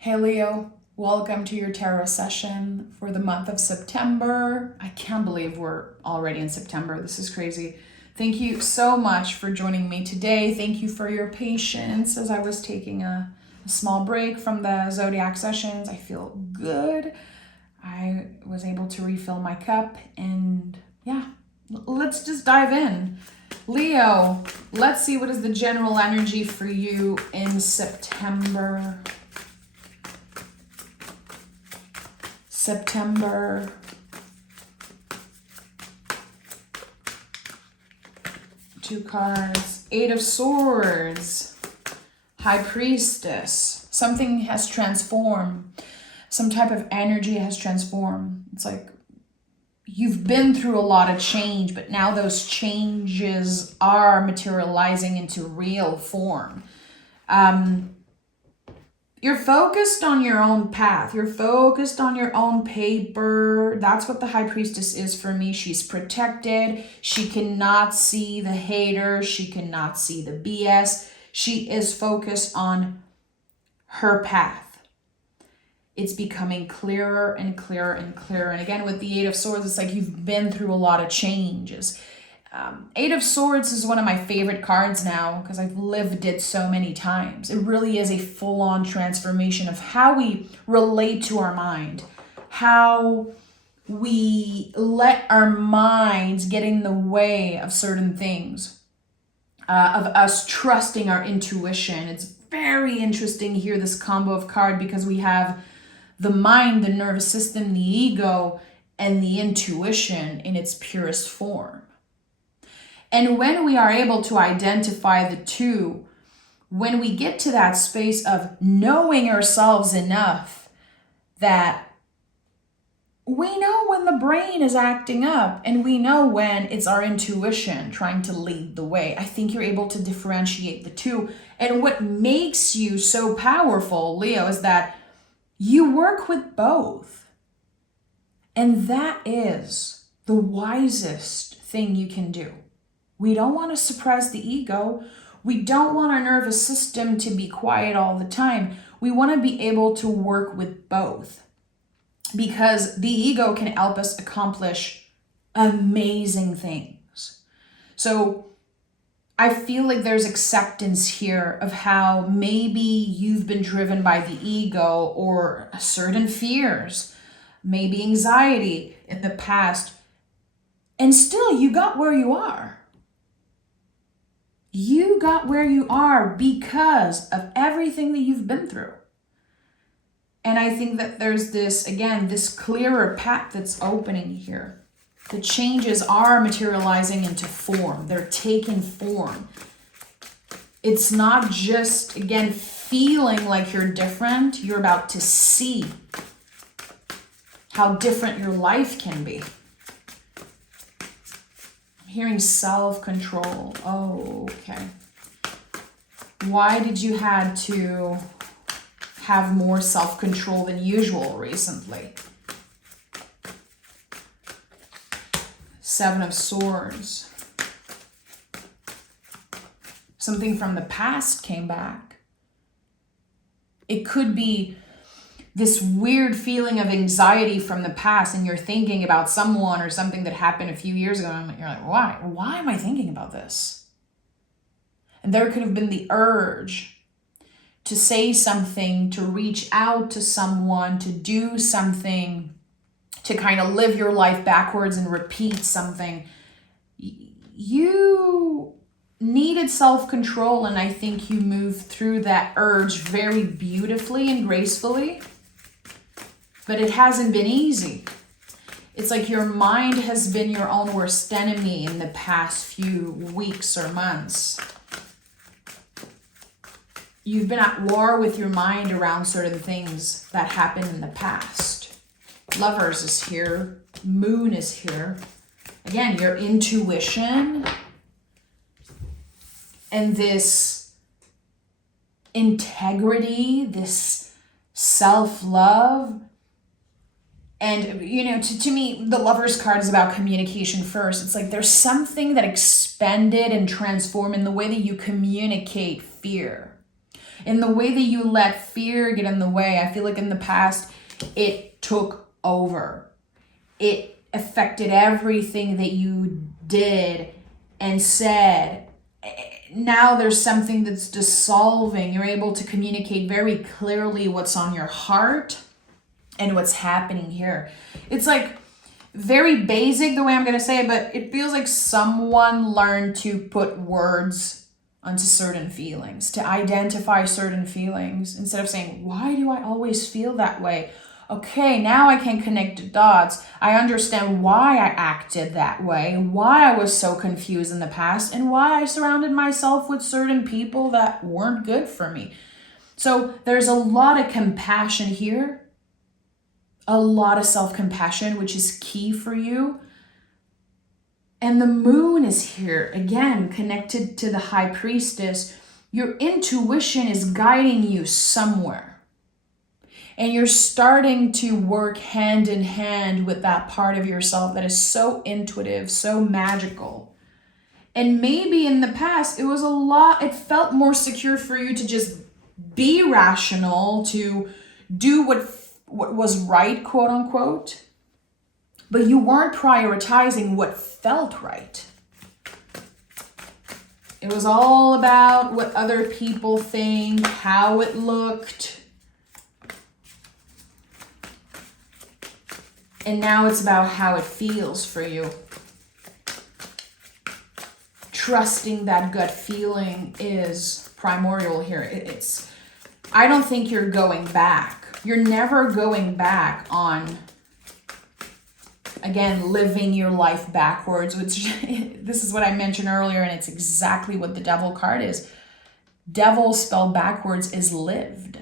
Hey Leo, welcome to your tarot session for the month of September. I can't believe we're already in September. This is crazy. Thank you so much for joining me today. Thank you for your patience as I was taking a small break from the zodiac sessions. I feel good. I was able to refill my cup and yeah, let's just dive in. Leo, let's see what is the general energy for you in September. Two cards. Eight of Swords. High Priestess. Something has transformed. Some type of energy has transformed. It's like you've been through a lot of change, but now those changes are materializing into real form. You're focused on your own path. You're focused on your own paper. That's what the High Priestess is for me. She's protected. She cannot see the haters. She cannot see the BS. She is focused on her path. It's becoming clearer and clearer and clearer. And again, with the Eight of Swords, it's like you've been through a lot of changes. Eight of Swords is one of my favorite cards now because I've lived it so many times. It really is a full-on transformation of how we relate to our mind, how we let our minds get in the way of certain things, of us trusting our intuition. It's very interesting here, this combo of card, because we have the mind, the nervous system, the ego, and the intuition in its purest form. And when we are able to identify the two, when we get to that space of knowing ourselves enough that we know when the brain is acting up and we know when it's our intuition trying to lead the way, I think you're able to differentiate the two. And what makes you so powerful, Leo, is that you work with both. And that is the wisest thing you can do. We don't want to suppress the ego. We don't want our nervous system to be quiet all the time. We want to be able to work with both because the ego can help us accomplish amazing things. So I feel like there's acceptance here of how maybe you've been driven by the ego or certain fears, maybe anxiety in the past, and still you got where you are. You got where you are because of everything that you've been through. And I think that there's this, again, this clearer path that's opening here. The changes are materializing into form. They're taking form. It's not just, again, feeling like you're different. You're about to see how different your life can be. Hearing self-control. Oh, okay. Why did you have to have more self-control than usual recently? Seven of Swords. Something from the past came back. It could be this weird feeling of anxiety from the past, and you're thinking about someone or something that happened a few years ago, and you're like, why? Why am I thinking about this? And there could have been the urge to say something, to reach out to someone, to do something, to kind of live your life backwards and repeat something. You needed self-control, and I think you moved through that urge very beautifully and gracefully. But it hasn't been easy. It's like your mind has been your own worst enemy in the past few weeks or months. You've been at war with your mind around certain things that happened in the past. Lovers is here. Moon is here. Again, your intuition and this integrity, this self-love. And, you know, to me, the Lover's card is about communication first. It's like there's something that expanded and transformed in the way that you communicate fear. In the way that you let fear get in the way, I feel like in the past, it took over. It affected everything that you did and said. Now there's something that's dissolving. You're able to communicate very clearly what's on your heart and what's happening here. It's like very basic the way I'm going to say it, but it feels like someone learned to put words onto certain feelings, to identify certain feelings instead of saying, why do I always feel that way? Okay, now I can connect the dots. I understand why I acted that way, why I was so confused in the past, and why I surrounded myself with certain people that weren't good for me. So there's a lot of compassion here, a lot of self-compassion, which is key for you. And the moon is here, again, connected to the high priestess. Your intuition is guiding you somewhere. And you're starting to work hand in hand with that part of yourself that is so intuitive, so magical. And maybe in the past, it felt more secure for you to just be rational, to do what was right, quote unquote. But you weren't prioritizing what felt right. It was all about what other people think, how it looked. And now it's about how it feels for you. Trusting that gut feeling is primordial here. I don't think you're going back. You're never going back on, again, living your life backwards, which this is what I mentioned earlier, and it's exactly what the devil card is. Devil spelled backwards is lived.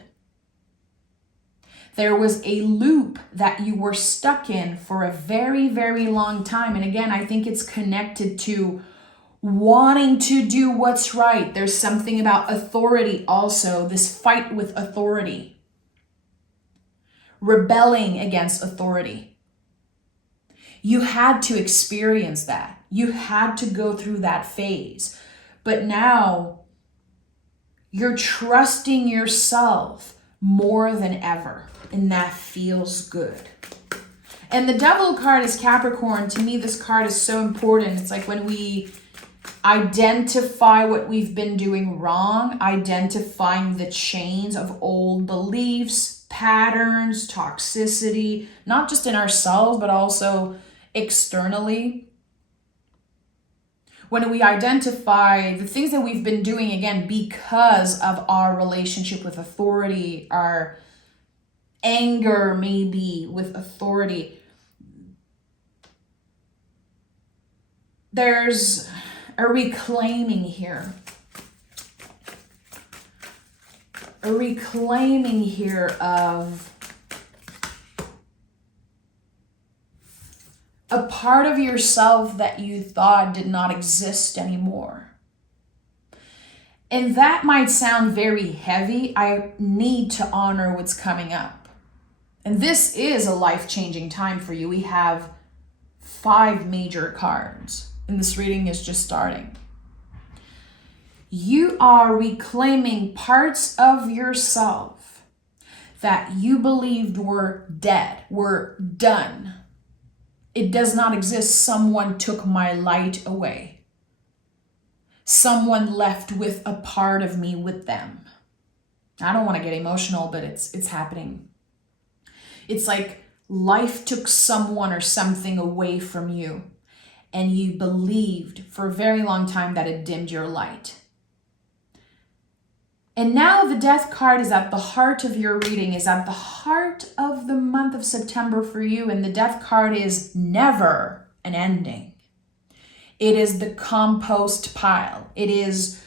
There was a loop that you were stuck in for a very, very long time. And again, I think it's connected to wanting to do what's right. There's something about authority also, this fight with authority. Rebelling against authority. You had to experience that. You had to go through that phase. But now you're trusting yourself more than ever. And that feels good. And the devil card is Capricorn. To me, this card is so important. It's like when we identify what we've been doing wrong, identifying the chains of old beliefs, patterns, toxicity, not just in ourselves, but also externally. When we identify the things that we've been doing, again, because of our relationship with authority, our anger maybe with authority, there's a reclaiming here. A reclaiming here of a part of yourself that you thought did not exist anymore. And that might sound very heavy. I need to honor what's coming up. And this is a life-changing time for you. We have 5 major cards, and this reading is just starting. You are reclaiming parts of yourself that you believed were dead, were done. It does not exist. Someone took my light away. Someone left with a part of me with them. I don't want to get emotional, but it's happening. It's like life took someone or something away from you, and you believed for a very long time that it dimmed your light. And now the death card is at the heart of your reading, is at the heart of the month of September for you. And the death card is never an ending. It is the compost pile. It is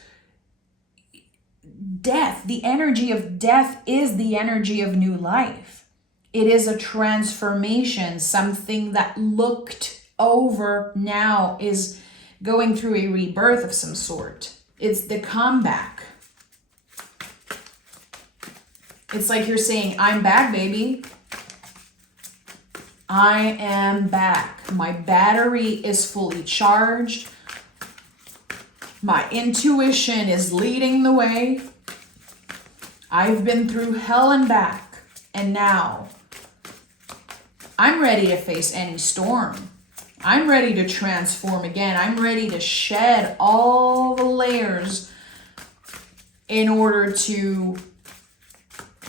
death. The energy of death is the energy of new life. It is a transformation. Something that looked over now is going through a rebirth of some sort. It's the comeback. It's like you're saying, I'm back, baby. I am back. My battery is fully charged. My intuition is leading the way. I've been through hell and back, and now I'm ready to face any storm. I'm ready to transform again. I'm ready to shed all the layers in order to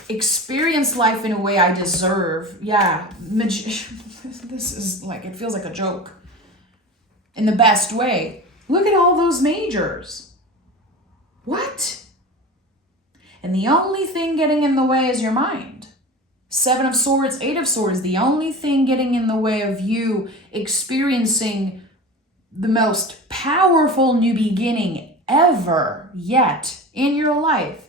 experience life in a way I deserve. Yeah, this is like, it feels like a joke. In the best way. Look at all those majors. What? And the only thing getting in the way is your mind. 7 of Swords, 8 of Swords. The only thing getting in the way of you experiencing the most powerful new beginning ever yet in your life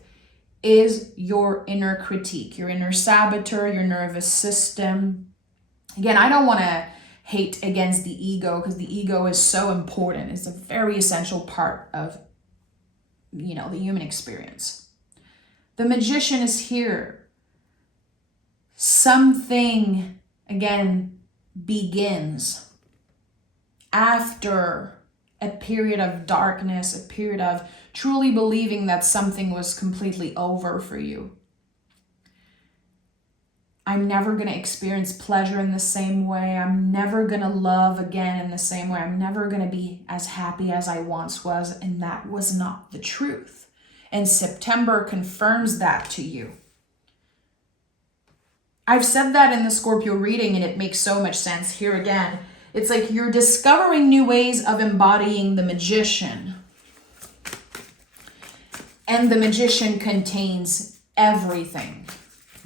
is your inner critique, your inner saboteur, your nervous system. Again, I don't want to hate against the ego, because the ego is so important. It's a very essential part of, the human experience. The Magician is here. Something, again, begins after a period of darkness, a period of truly believing that something was completely over for you. I'm never going to experience pleasure in the same way. I'm never going to love again in the same way. I'm never going to be as happy as I once was. And that was not the truth. And September confirms that to you. I've said that in the Scorpio reading, and it makes so much sense here again. It's like you're discovering new ways of embodying the Magician. And the Magician contains everything.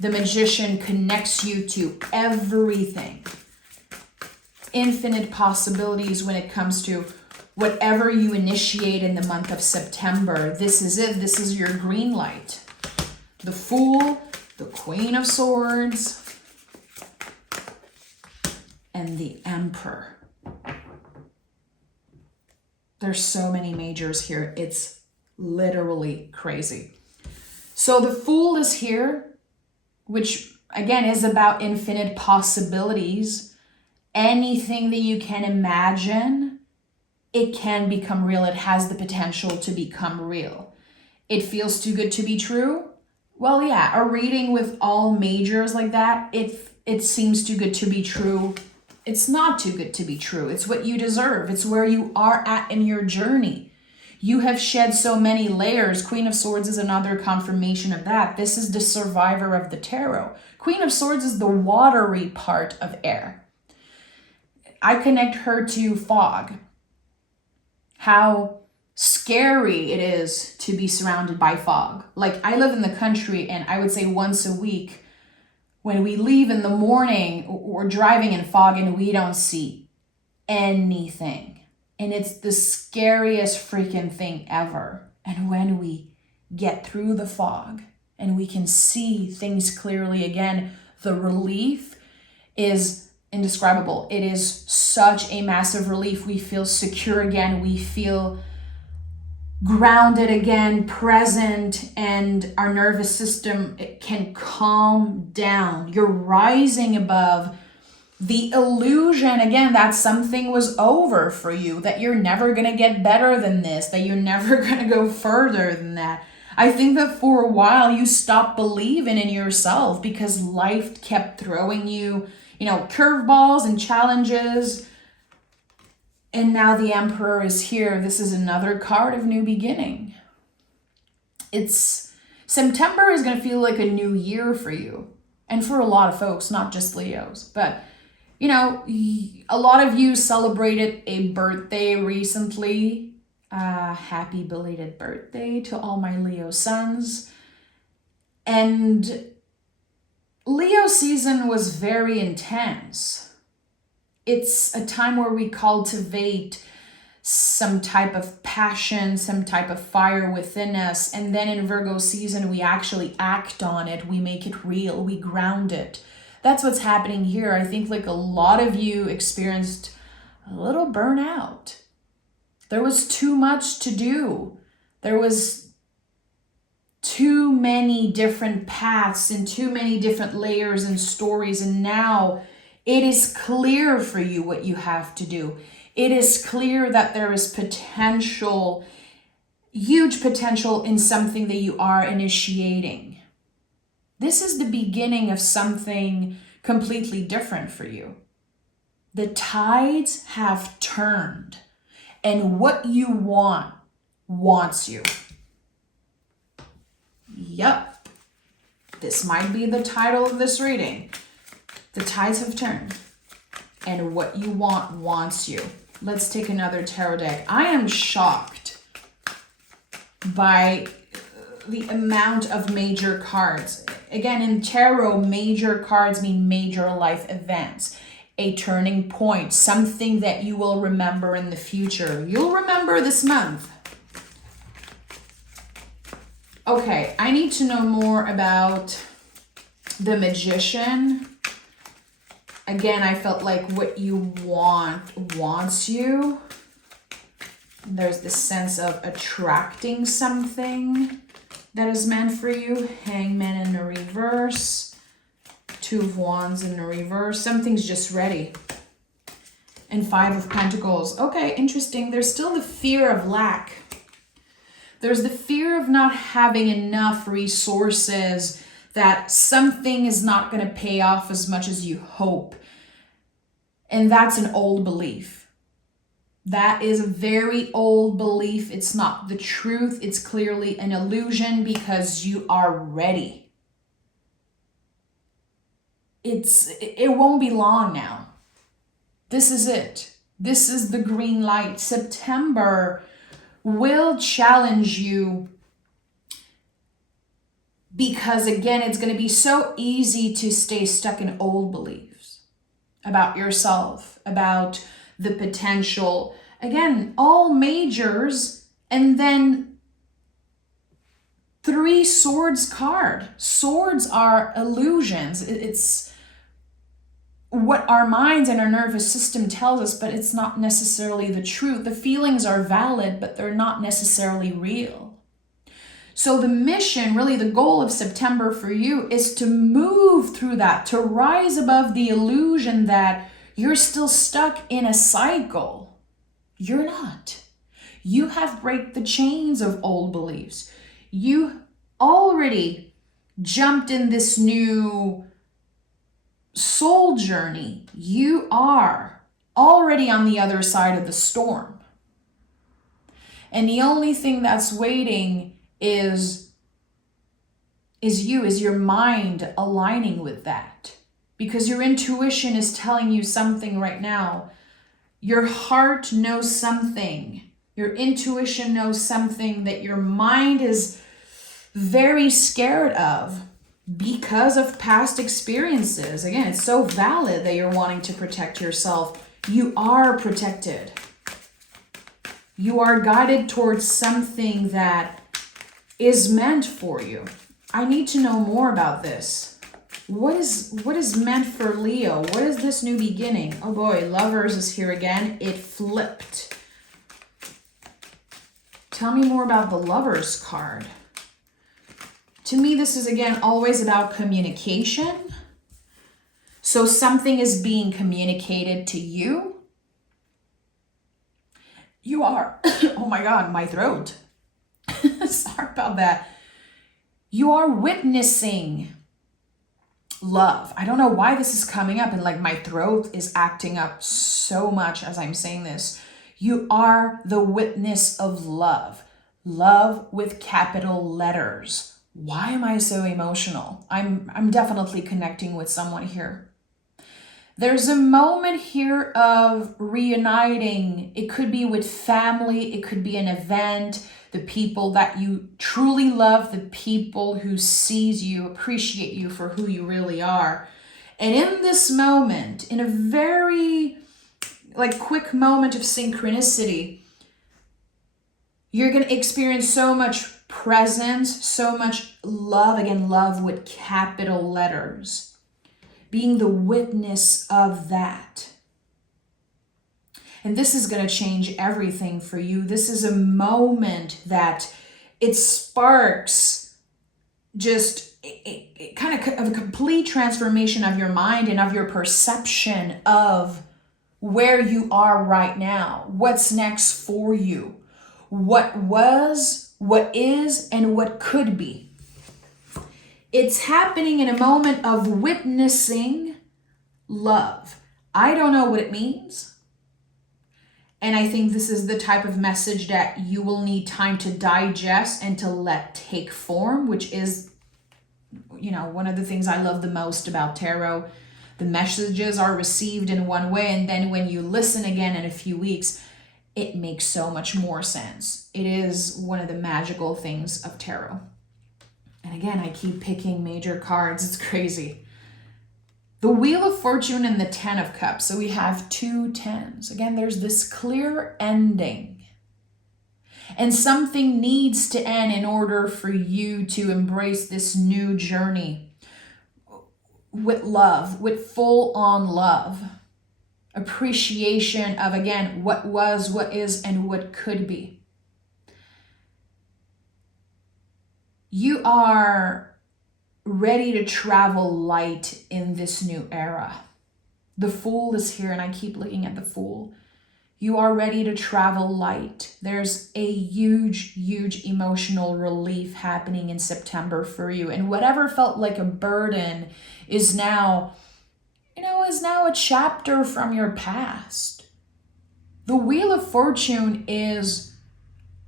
The Magician connects you to everything. Infinite possibilities when it comes to whatever you initiate in the month of September. This is it. This is your green light. The Fool, the Queen of Swords, and the Emperor. There's so many majors here. It's literally crazy. So the Fool is here, which again is about infinite possibilities. Anything that you can imagine, it can become real. It has the potential to become real. It feels too good to be true. Well, yeah, a reading with all majors like that, it seems too good to be true. It's not too good to be true. It's what you deserve. It's where you are at in your journey. You have shed so many layers. Queen of Swords is another confirmation of that. This is the survivor of the tarot. Queen of Swords is the watery part of air. I connect her to fog. How scary it is to be surrounded by fog. Like, I live in the country, and I would say once a week when we leave in the morning, we're driving in fog and we don't see anything. And it's the scariest freaking thing ever. And when we get through the fog and we can see things clearly again, the relief is indescribable. It is such a massive relief. We feel secure again. We feel grounded again, present, and our nervous system, it can calm down. You're rising above the illusion again that something was over for you, that you're never going to get better than this, that you're never going to go further than that. I think that for a while you stopped believing in yourself because life kept throwing you, curveballs and challenges. And now the Emperor is here. This is another card of new beginning. September is going to feel like a new year for you. And for a lot of folks, not just Leos. But, a lot of you celebrated a birthday recently. Happy belated birthday to all my Leo sons. And Leo season was very intense. It's a time where we cultivate some type of passion, some type of fire within us. And then in Virgo season, we actually act on it. We make it real. We ground it. That's what's happening here. I think like a lot of you experienced a little burnout. There was too much to do. There was too many different paths and too many different layers and stories. And now it is clear for you what you have to do. It is clear that there is potential, huge potential in something that you are initiating. This is the beginning of something completely different for you. The tides have turned, and what you want wants you. Yep. This might be the title of this reading. The tides have turned, and what you want wants you. Let's take another tarot deck. I am shocked by the amount of major cards. Again, in tarot, major cards mean major life events, a turning point, something that you will remember in the future. You'll remember this month. Okay, I need to know more about the Magician. Again, I felt like what you want wants you. There's this sense of attracting something that is meant for you. Hangman in the reverse. Two of Wands in the reverse. Something's just ready. And Five of Pentacles. Okay, interesting. There's still the fear of lack. There's the fear of not having enough resources, that something is not going to pay off as much as you hope. And that's an old belief. That is a very old belief. It's not the truth. It's clearly an illusion because you are ready. It won't be long now. This is it. This is the green light. September will challenge you because, again, it's going to be so easy to stay stuck in old beliefs about yourself, about the potential. Again, all majors, and then Three Swords card. Swords are illusions. It's what our minds and our nervous system tells us, but it's not necessarily the truth. The feelings are valid, but they're not necessarily real. So the mission, really the goal of September for you, is to move through that, to rise above the illusion that you're still stuck in a cycle. You're not. You have break the chains of old beliefs. You already jumped in this new soul journey. You are already on the other side of the storm. And the only thing that's waiting is your mind aligning with that. Because your intuition is telling you something right now. Your heart knows something. Your intuition knows something that your mind is very scared of because of past experiences. Again, it's so valid that you're wanting to protect yourself. You are protected. You are guided towards something that is meant for you. I need to know more about this. What is meant for Leo? What is this new beginning? Oh boy, Lovers is here again. It flipped. Tell me more about the Lovers card. To me, this is, again, always about communication. So something is being communicated to you. You are, oh my God, my throat. Sorry about that. You are witnessing love. I don't know why this is coming up and like my throat is acting up so much as I'm saying this. You are the witness of love. Love with capital letters. Why am I so emotional? I'm definitely connecting with someone here. There's a moment here of reuniting. It could be with family. It could be an event. The people that you truly love, the people who sees you, appreciate you for who you really are. And in this moment, in a very quick moment of synchronicity, you're going to experience so much presence, so much love. Again, love with capital letters. Being the witness of that. And this is going to change everything for you. This is a moment that it sparks just a kind of a complete transformation of your mind and of your perception of where you are right now. What's next for you? What was, what is, and what could be. It's happening in a moment of witnessing love. I don't know what it means. And I think this is the type of message that you will need time to digest and to let take form, which is, one of the things I love the most about tarot. The messages are received in one way, and then when you listen again in a few weeks, it makes so much more sense. It is one of the magical things of tarot. And again, I keep picking major cards. It's crazy. The Wheel of Fortune and the Ten of Cups. So we have 2 tens. Again, there's this clear ending. And something needs to end in order for you to embrace this new journey with love, with full-on love. Appreciation of, again, what was, what is, and what could be. You are ready to travel light in this new era. The Fool is here, and I keep looking at the Fool. You are ready to travel light. There's a huge, huge emotional relief happening in September for you. And whatever felt like a burden is now a chapter from your past. The Wheel of Fortune is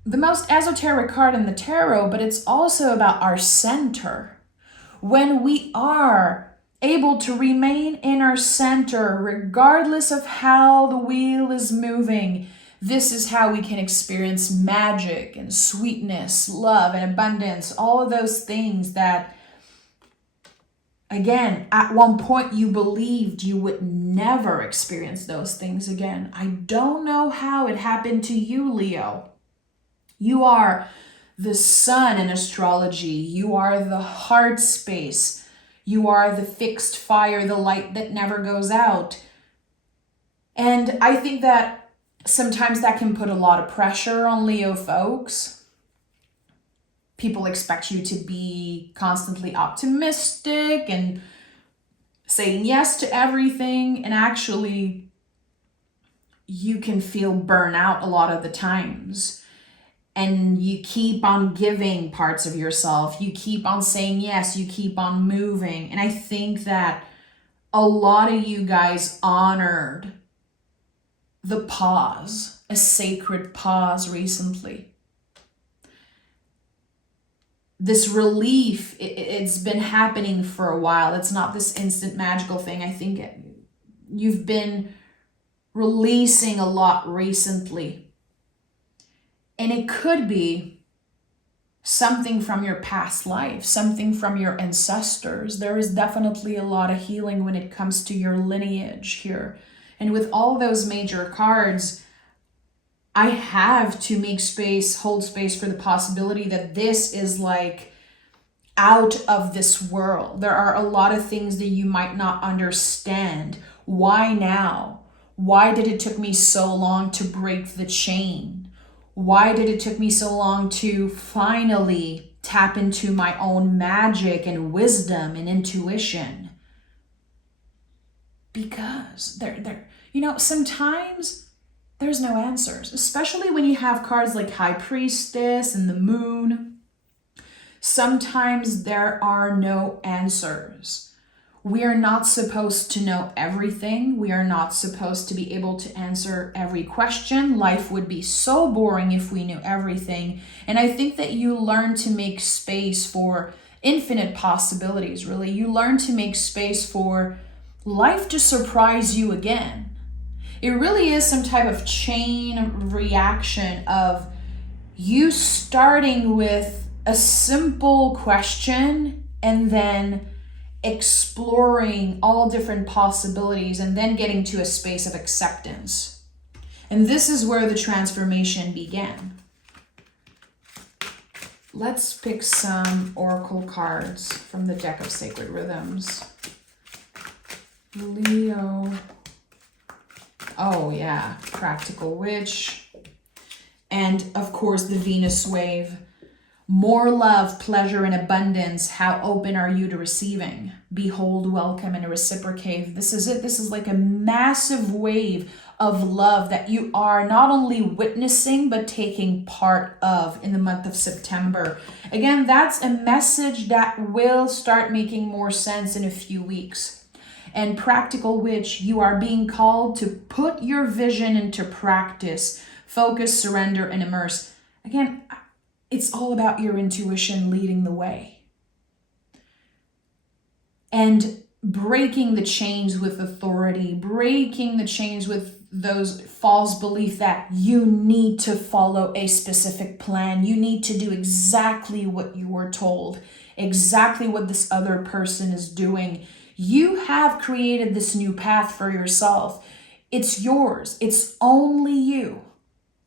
the most esoteric card in the tarot, but it's also about our center. When we are able to remain in our center, regardless of how the wheel is moving, this is how we can experience magic and sweetness, love and abundance, all of those things that, again, at one point you believed you would never experience those things again. I don't know how it happened to you, Leo. You are the sun in astrology. You are the heart space. You are the fixed fire, the light that never goes out. And I think that sometimes that can put a lot of pressure on Leo folks. People expect you to be constantly optimistic and saying yes to everything. And actually, you can feel burnout a lot of the times. And you keep on giving parts of yourself. You keep on saying yes. You keep on moving. And I think that a lot of you guys honored the pause, a sacred pause recently. This relief, it's been happening for a while. It's not this instant magical thing. I think you've been releasing a lot recently. And it could be something from your past life, something from your ancestors. There is definitely a lot of healing when it comes to your lineage here. And with all those major cards, I have to make space, hold space for the possibility that this is like out of this world. There are a lot of things that you might not understand. Why now? Why did it take me so long to break the chain? Why did it take me so long to finally tap into my own magic and wisdom and intuition? Because sometimes there's no answers, especially when you have cards like High Priestess and the Moon. Sometimes there are no answers. We are not supposed to know everything. We are not supposed to be able to answer every question. Life would be so boring if we knew everything. And I think that you learn to make space for infinite possibilities, really. You learn to make space for life to surprise you again. It really is some type of chain reaction of you starting with a simple question and then exploring all different possibilities and then getting to a space of acceptance. And this is where the transformation began. Let's pick some oracle cards from the deck of Sacred Rhythms. Leo. Oh yeah, Practical Witch. And of course the Venus Wave. More love, pleasure, and abundance. How open are you to receiving? Behold, welcome, and reciprocate. This is it. This is like a massive wave of love that you are not only witnessing, but taking part of in the month of September. Again, that's a message that will start making more sense in a few weeks. And practical witch, you are being called to put your vision into practice. Focus, surrender, and immerse. Again, it's all about your intuition leading the way. And breaking the chains with authority, breaking the chains with those false beliefs that you need to follow a specific plan. You need to do exactly what you were told, exactly what this other person is doing. You have created this new path for yourself. It's yours. It's only you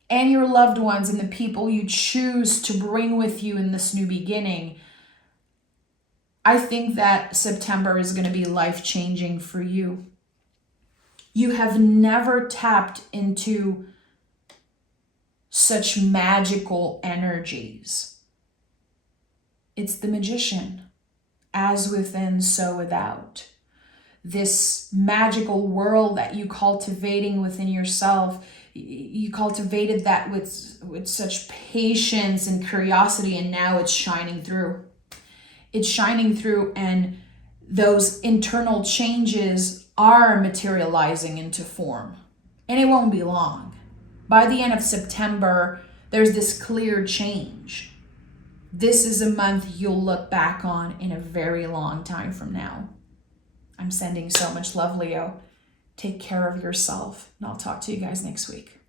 and your loved ones and the people you choose to bring with you in this new beginning. I think that September is going to be life-changing for you. You have never tapped into such magical energies. It's the magician, as within, so without. This magical world that you cultivating within yourself, you cultivated that with such patience and curiosity, and now it's shining through. It's shining through, and those internal changes are materializing into form. And it won't be long. By the end of September, there's this clear change. This is a month you'll look back on in a very long time from now. I'm sending so much love, Leo. Take care of yourself, and I'll talk to you guys next week.